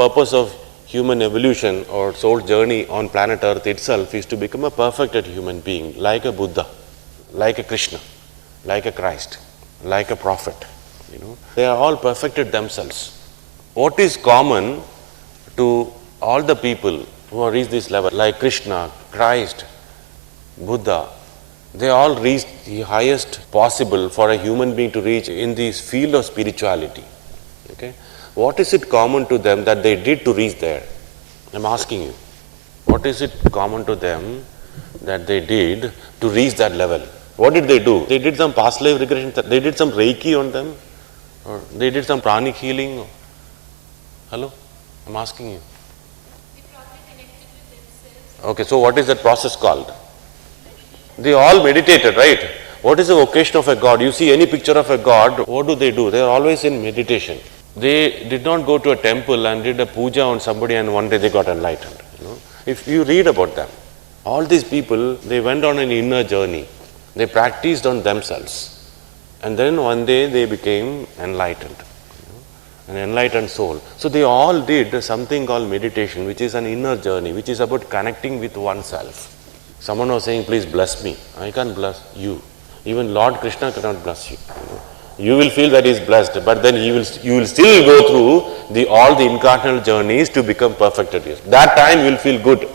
purpose of human evolution or soul journey on planet Earth itself is to become a perfected human being, like a Buddha, like a Krishna, like a Christ, like a prophet. They are all perfected themselves. What is common to all the people who have reached this level, like Krishna, Christ, Buddha, they all reached the highest possible for a human being to reach in this field of spirituality. Okay? What is it common to them that they did to reach there? I'm asking you. What is it common to them that they did to reach that level? What did they do? They did some past life regression, they did some Reiki on them, or they did some pranic healing. Hello? I'm asking you. They probably connected with themselves. Okay, so what is that process called? They all meditated, right? What is the vocation of a god? You see any picture of a god, what do? They are always in meditation. They did not go to a temple and did a puja on somebody and one day they got enlightened. If you read about them, all these people, they went on an inner journey. They practiced on themselves. And then one day they became enlightened, an enlightened soul. So they all did something called meditation, which is an inner journey, which is about connecting with oneself. Someone was saying, please bless me. I can't bless you. Even Lord Krishna cannot bless you. You will feel that he is blessed, but then you will still go through all the incarnate journeys to become perfected. That time you will feel good.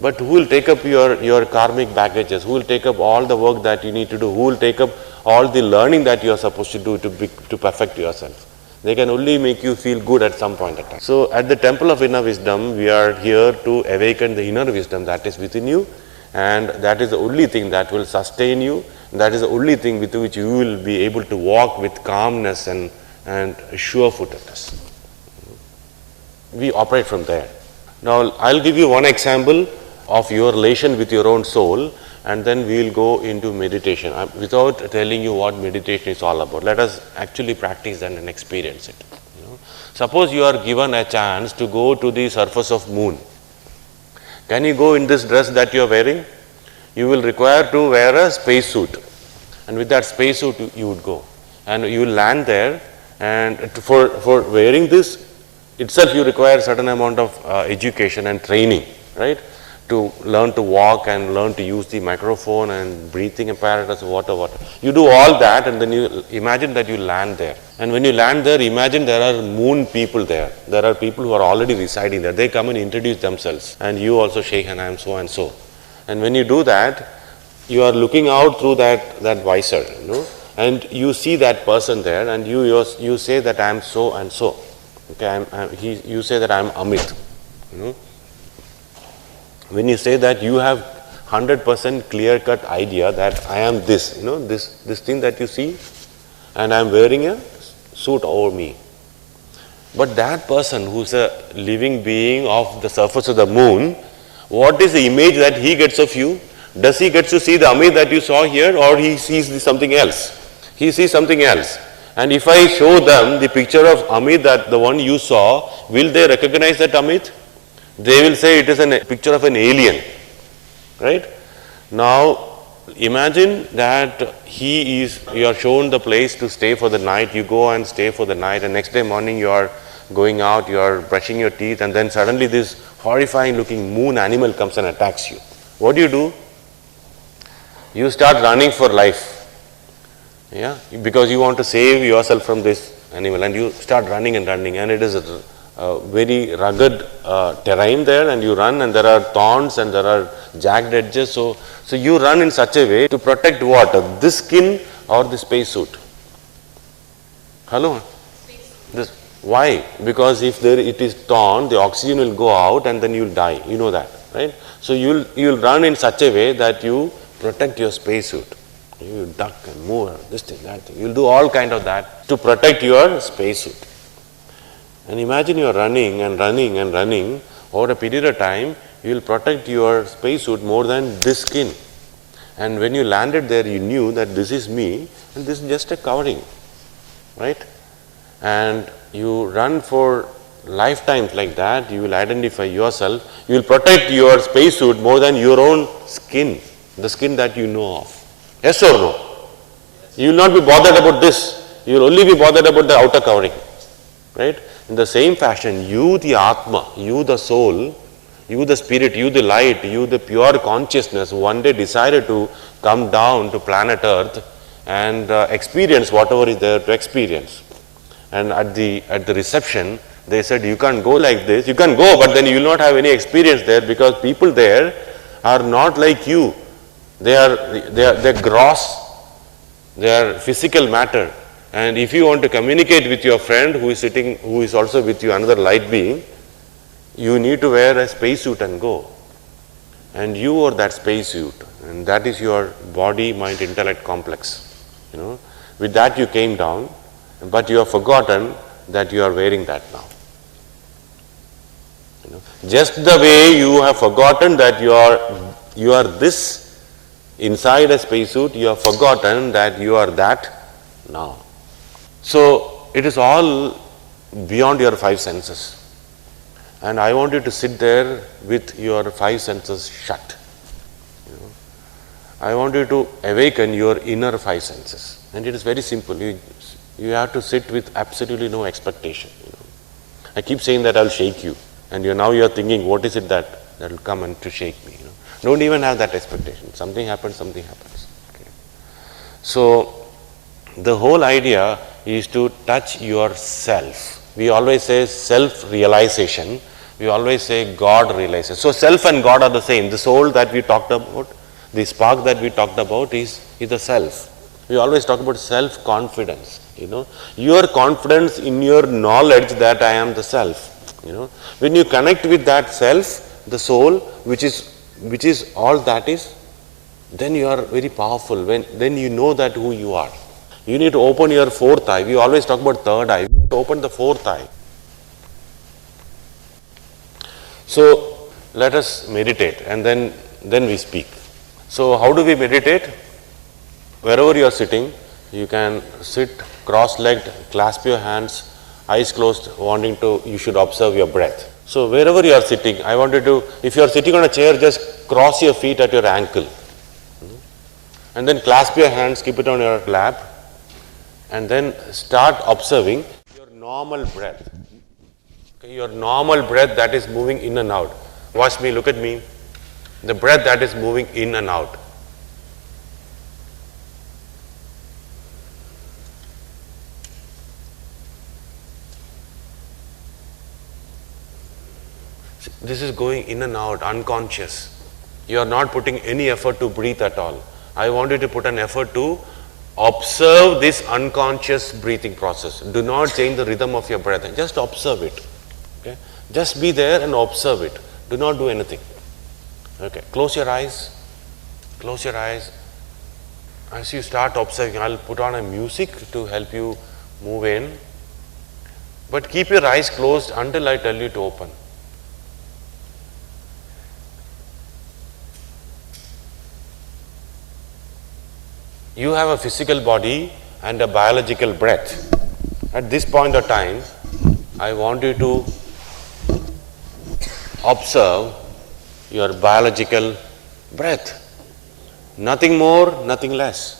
But who will take up your karmic baggages? Who will take up all the work that you need to do? Who will take up all the learning that you are supposed to do to perfect yourself? They can only make you feel good at some point of time. So at the Temple of Inner Wisdom, we are here to awaken the inner wisdom that is within you, and that is the only thing that will sustain you. That is the only thing with which you will be able to walk with calmness and sure-footedness. We operate from there. Now, I'll give you one example of your relation with your own soul, and then we will go into meditation. Without telling you what meditation is all about, let us actually practice and experience it. Suppose you are given a chance to go to the surface of moon. Can you go in this dress that you are wearing? You will require to wear a space suit, and with that space suit you would go, and you will land there, and for wearing this itself you require certain amount of education and training, right? To learn to walk and learn to use the microphone and breathing apparatus, whatever. You do all that, and then you imagine that you land there. And when you land there, imagine there are moon people there. There are people who are already residing there. They come and introduce themselves, and you also shake hand, I am so and so. And when you do that, you are looking out through that visor, and you see that person there, and you say that I am so and so. Okay, you say that I am Amit. When you say that, you have 100% clear-cut idea that I am this, this thing that you see, and I am wearing a suit over me. But that person who's a living being of the surface of the moon, what is the image that he gets of you? Does he get to see the Amit that you saw here, or he sees something else? He sees something else. And if I show them the picture of Amit, that the one you saw, will they recognize that Amit? They will say it is a picture of an alien, right? Now, imagine that you are shown the place to stay for the night, you go and stay for the night, and next day morning you are going out, you are brushing your teeth, and then suddenly this horrifying looking moon animal comes and attacks you. What do? You start running for life, because you want to save yourself from this animal, and you start running, and it is a very rugged terrain there, and you run, and there are thorns and there are jagged edges, so you run in such a way to protect what? This skin or the space suit? Hello? Why? Because if it is torn, the oxygen will go out and then you will die. You know that, right? So you will run in such a way that you protect your space suit. You duck and move, this thing, that thing. You will do all kind of that to protect your space suit. And imagine you are running and running and running. Over a period of time, you will protect your space suit more than this skin. And when you landed there, you knew that this is me and this is just a covering, right? And you run for lifetimes like that, you will identify yourself, you will protect your space suit more than your own skin, the skin that you know of. Yes or no? You will not be bothered about this, you will only be bothered about the outer covering. right? In the same fashion, you the Atma, you the soul, you the spirit, you the light, you the pure consciousness one day decided to come down to planet Earth and experience whatever is there to experience. And at the reception, they said, you can't go like this. You can go, but then you will not have any experience there, because people there are not like you. They're gross, they are physical matter. And if you want to communicate with your friend who is sitting, who is also with you, another light being, you need to wear a spacesuit and go. And you are that spacesuit, and that is your body, mind, intellect complex. With that you came down, but you have forgotten that you are wearing that now. Just the way you have forgotten that you are this inside a spacesuit, you have forgotten that you are that now. So it is all beyond your five senses. And I want you to sit there with your five senses shut. I want you to awaken your inner five senses. And it is very simple. You have to sit with absolutely no expectation. I keep saying that I'll shake you. And now you are thinking, what is it that will come and to shake me? Don't even have that expectation. Something happens, something happens. Okay. So the whole idea is to touch yourself. We always say self-realization. We always say God realizes. So self and God are the same. The soul that we talked about, the spark that we talked about is the self. We always talk about self-confidence. Your confidence in your knowledge that I am the self. When you connect with that self, the soul, which is all that is, then you are very powerful. Then you know that who you are. You need to open your fourth eye. We always talk about third eye. You have to open the fourth eye. So let us meditate, and then we speak. So how do we meditate? Wherever you are sitting, you can sit cross-legged, clasp your hands, eyes closed, you should observe your breath. So wherever you are sitting, I want you to, if you are sitting on a chair, just cross your feet at your ankle. And then clasp your hands, keep it on your lap, and then start observing your normal breath. Okay, your normal breath that is moving in and out. Watch me, look at me. The breath that is moving in and out. This is going in and out, unconscious. You are not putting any effort to breathe at all. I want you to put an effort to observe this unconscious breathing process. Do not change the rhythm of your breath. Just observe it. Okay? Just be there and observe it. Do not do anything. Okay. Close your eyes. Close your eyes. As you start observing, I'll put on a music to help you move in. But keep your eyes closed until I tell you to open. You have a physical body and a biological breath. At this point of time, I want you to observe your biological breath. Nothing more, nothing less.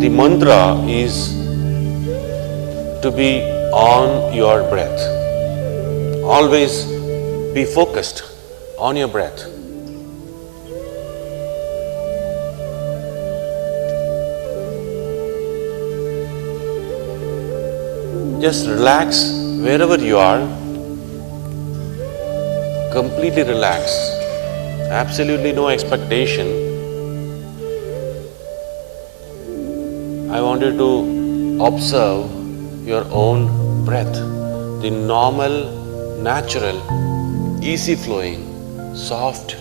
The mantra is to be on your breath. Always be focused on your breath. Just relax wherever you are. Completely relax. Absolutely no expectation. I want you to observe your own breath, the normal, natural, easy flowing, soft,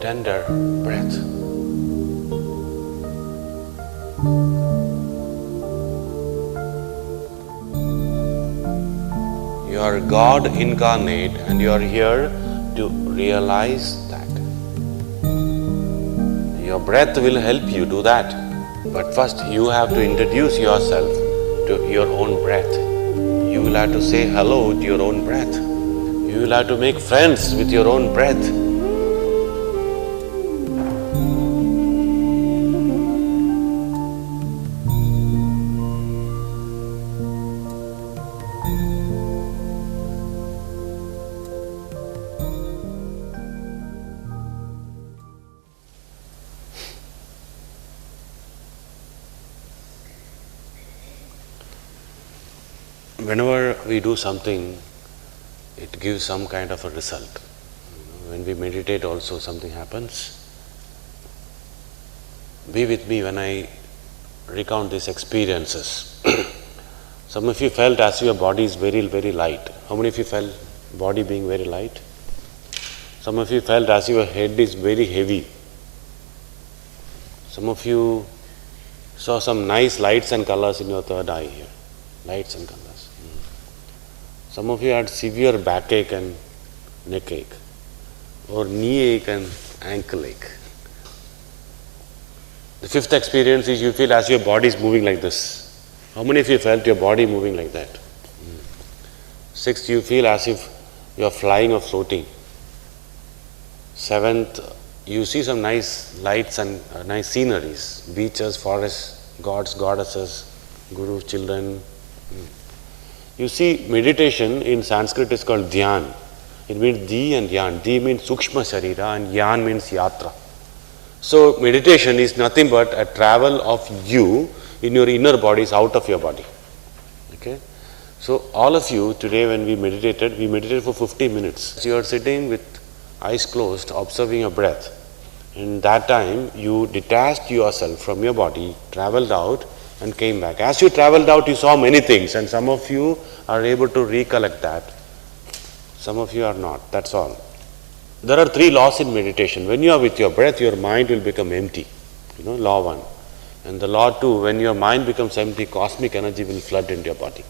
tender breath. You are God incarnate and you are here to realize that. Your breath will help you do that. But first you have to introduce yourself to your own breath. You will have to say hello to your own breath. You will have to make friends with your own breath. whenever we do something, it gives some kind of a result. When we meditate also something happens. Be with me when I recount these experiences. Some of you felt as your body is very, very light. How many of you felt body being very light? Some of you felt as your head is very heavy. Some of you saw some nice lights and colors in your third eye here. Lights and colors. Some of you had severe backache and neck ache, or knee ache and ankle ache. The fifth experience is you feel as your body is moving like this. How many of you felt your body moving like that? Sixth, you feel as if you are flying or floating. Seventh, you see some nice lights and nice sceneries, beaches, forests, gods, goddesses, gurus, children. You see, meditation in Sanskrit is called dhyan. It means di and yan. Di means sukshma sharira and yan means yatra. So meditation is nothing but a travel of you in your inner bodies out of your body. Okay? So all of you today when we meditated for 50 minutes. You are sitting with eyes closed, observing your breath. In that time, you detached yourself from your body, traveled out and came back. As you traveled out, you saw many things and some of you are able to recollect that. Some of you are not, that's all. There are three laws in meditation. When you are with your breath, your mind will become empty. Law 1. And the law 2, when your mind becomes empty, cosmic energy will flood into your body.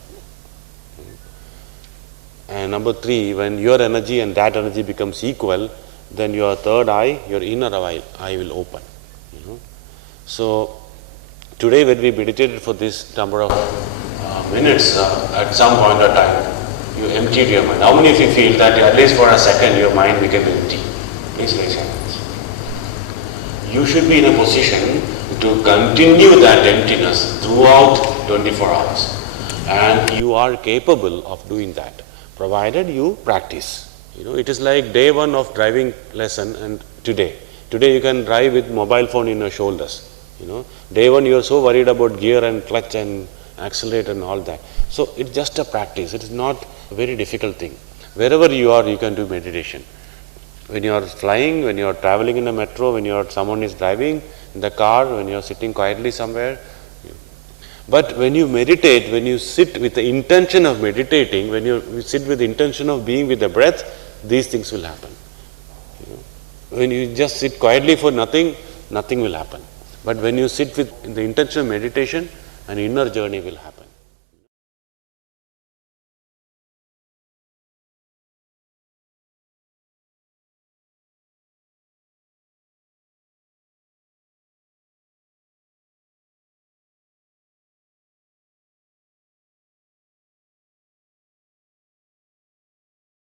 And number 3, when your energy and that energy becomes equal, then your third eye, your inner eye will open. So today when we meditated for this number of minutes, at some point of time, you emptied your mind. How many of you feel that at least for a second your mind became empty? Please raise your hands. You should be in a position to continue that emptiness throughout 24 hours. And you are capable of doing that, provided you practice. It is like day 1 of driving lesson and today. Today you can drive with mobile phone in your shoulders. Day 1 you are so worried about gear and clutch and accelerator and all that. So it's just a practice. It is not a very difficult thing. Wherever you are, you can do meditation. When you are flying, when you are traveling in a metro, when someone is driving in the car, when you are sitting quietly somewhere. But when you meditate, when you sit with the intention of meditating, when you sit with the intention of being with the breath, these things will happen. When you just sit quietly for nothing, nothing will happen. But when you sit with the intention of meditation, an inner journey will happen.